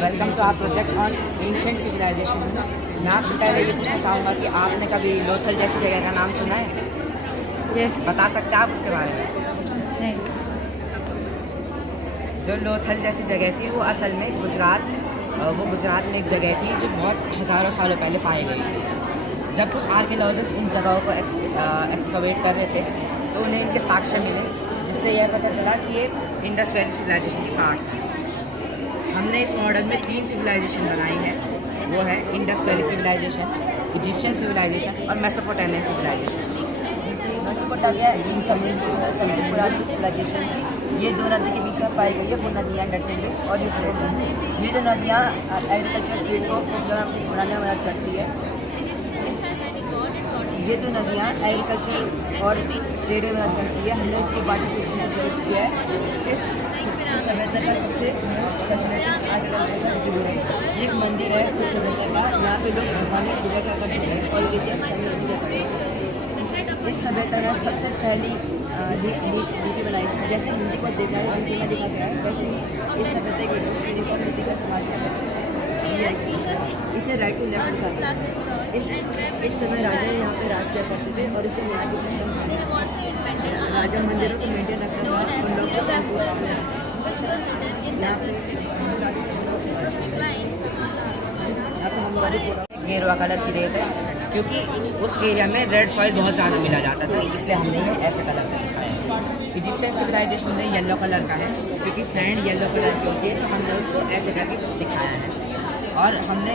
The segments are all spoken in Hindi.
Welcome to our project on ancient civilisation. मैं आपसे पहले ये पूछना चाहूँगा कि आपने कभी लोथल जैसी जगह का नाम सुना है? यस। बता सकते हैं आप उसके बारे में? नहीं। जो लोथल जैसी जगह थी वो असल में गुजरात में एक जगह थी जो बहुत हज़ारों सालों पहले पाई गई थी। जब कुछ आर्कियोलॉजिस्ट इन जगहों को एक्सकवेट कर रहे थे तो उन्हें इनके साक्ष्य मिले, जिससे यह पता चला कि ये इंडस वैली सिविलाइजेशन की पार्ट्स हैं। हमने इस मॉडल में 3 सिविलाइजेशन बनाई हैं, वो है Indus valley civilisation, Egyptian civilisation और मेसोपोटामियन सिविलाइजेशन। मेसोपोटामिया इन सबसे पुरानी सिविलाइजेशन थी। ये 2 नदी के बीच में पाई गई है, वो नदियाँ टिग्रिस और यूफ्रेटिस। ये 2 नदियाँ एग्रीकल्चर फील्ड को बनाने में मदद करती है। ये 2 नदियाँ एग्रीकल्चर और ट्रेड में मदद करती है। हमने इसको बाकी से किया है। इस सभ्यता का सबसे फैसिनेटिंग आजकल जैसा वजूद है। ये एक मंदिर है उस सभ्यता का, यहाँ पे लोग भगवान की पूजा करते हैं और इतिहास समझने के। इस सभ्यता ने सबसे पहली लिपि बनाई थी। जैसे हिंदी को देखा है, हिंदी में देखा गया है, वैसे ही इस सभ्यता की यूनिफॉर्म लिपि का इस्तेमाल किया जाता है। इसे राइट टू लेफ्ट लिखा गया है। इस समय राजा यहाँ पे राज किया करते थे और इसे मोनार्की सिस्टम था। राजा मंदिरों को मेंटेन रखता था और लोग गेरुआ कलर की रेत है, क्योंकि उस एरिया में रेड सॉइल बहुत ज़्यादा मिला जाता था, इसलिए हमने ये ऐसे कलर का दिखाया है। इजिप्शियन सिविलाइजेशन में येलो कलर का है, क्योंकि सैंड येलो कलर की होती है, तो हमने उसको ऐसे करके दिखाया है। और हमने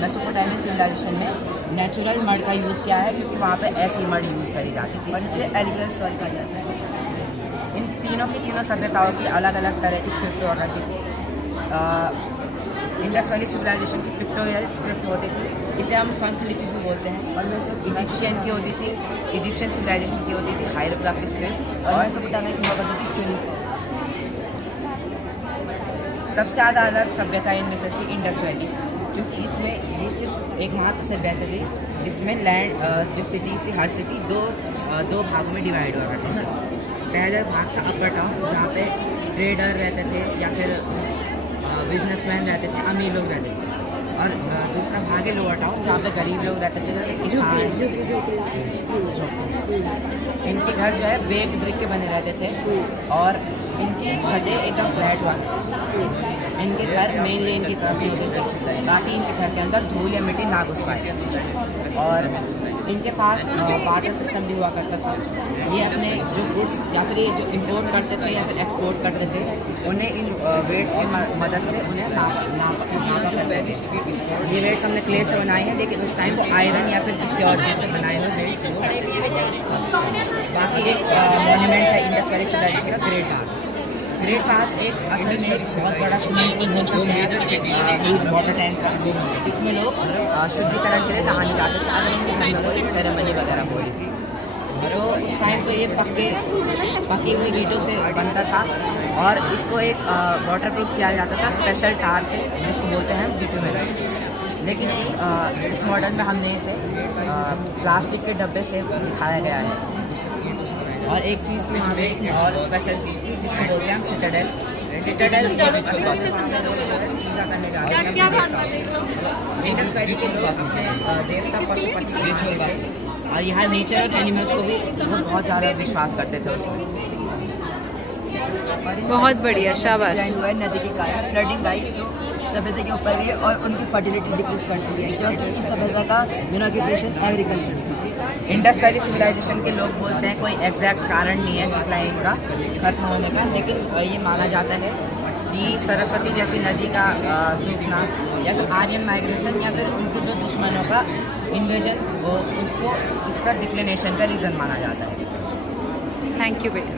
मेसोपोटामियन सिविलाइजेशन में नेचुरल मड का यूज़ किया है, क्योंकि वहाँ पे ऐसी मड यूज़ करी जाती थी और इसे एलिगेंट सॉइल कहा जाता है। इन तीनों की तीनों सभ्यताओं की अलग अलग तरह की स्क्रिप्ट हुआ करती थी। इंडस वैली सिविलाइजेशन की पिक्टोरियल स्क्रिप्ट होती थी, इसे हम शंख लिपि भी बोलते हैं। और इजिप्शियन की होती थी, इजिप्शियन सिविलाइजेशन की होती थी हायरोग्राफिक स्क्रिप्ट, और मेसोपोटामिया की हुआ करती थी क्यूनिफॉर्म। सबसे ज़्यादा अलग सभ्यता इनमें से थी इंडस वैली, क्योंकि इसमें ये सिर्फ एकमात्र सभ्यता थी जिसमें लैंड जो सिटीज़ थी, हर सिटी दो भागों में डिवाइड हुआ करती थी। पहला भाग था अपर टाउन, जहाँ पे ट्रेडर रहते थे या फिर बिजनेसमैन रहते थे, अमीर लोग रहते थे। और दूसरा भाग है लोअर टाउन, जहाँ पे गरीब लोग रहते थे, जैसे किसान। इनके घर जो है बेक्ड ब्रिक के बने रहते थे और इनकी छतें एकदम फ्लैट हुआ। इनके घर मेनली इनकी तरफ नहीं होते थे, ताकि इनके घर के अंदर धूल या मिट्टी ना घुस पाए। और इनके पास बार्टर सिस्टम भी हुआ करता था। ये अपने जो गुड्स या फिर ये जो इम्पोर्ट करते थे या फिर एक्सपोर्ट करते थे, उन्हें इन वेट्स की मदद से उन्हें नापा करते थे। ये वेट्स हमने क्ले से बनाए हैं, लेकिन उस टाइम वो आयरन या फिर किसी और चीज़ से बनाए हुए वेट्स यूज़ करते थे। बाकी एक मॉन्यूमेंट है इंडस वैली सिविलाइजेशन का, ग्रेट बाथ। ग्रेट बाथ एक असल में एक बहुत बड़ा swimming pool, huge water tank था, इसमें लोग शुद्धिकरण के लिए नहाने जाते थे अगर इनके घर में कोई सेरेमनी वगैरह हो रही थी। तो उस टाइम पे ये पकी हुई ईंटों से बनता था और इसको एक वाटर प्रूफ किया जाता था स्पेशल टार से, जिसको बोलते हैं बिटुमेन। लेकिन इस मॉडल में हमने इसे प्लास्टिक के डब्बे से दिखाया गया है। और एक चीज़ थी वहाँ पे और स्पेशल चीज़ थी जिसको बोलते हैं हम सिटाडेल। सिटाडेल पूजा करने जाते हैं इंडस वैली के लोग देवता पशुपति थे, और यहाँ नेचर एनिमल्स को भी वो बहुत ज़्यादा विश्वास करते थे उसमें। बहुत बढ़िया, शाबाश। नदी के कारण फ्लडिंग आई तो सभ्यता के ऊपर भी और उनकी फर्टिलिटी डिक्रीज करती है, क्योंकि इस सभ्यता का मेन ऑक्यूपेशन एग्रीकल्चर था। इंडस वैली सिविलाइजेशन के लोग बोलते हैं कोई एग्जैक्ट कारण नहीं है डिक्लाइन का, खत्म होने का, लेकिन ये माना जाता है कि सरस्वती जैसी नदी का सूखना या फिर आर्यन माइग्रेशन या फिर उनके जो दुश्मनों का इन्वेजन, वो उसको इसका डिक्लिनेशन का रीज़न माना जाता है। थैंक यू बेटा।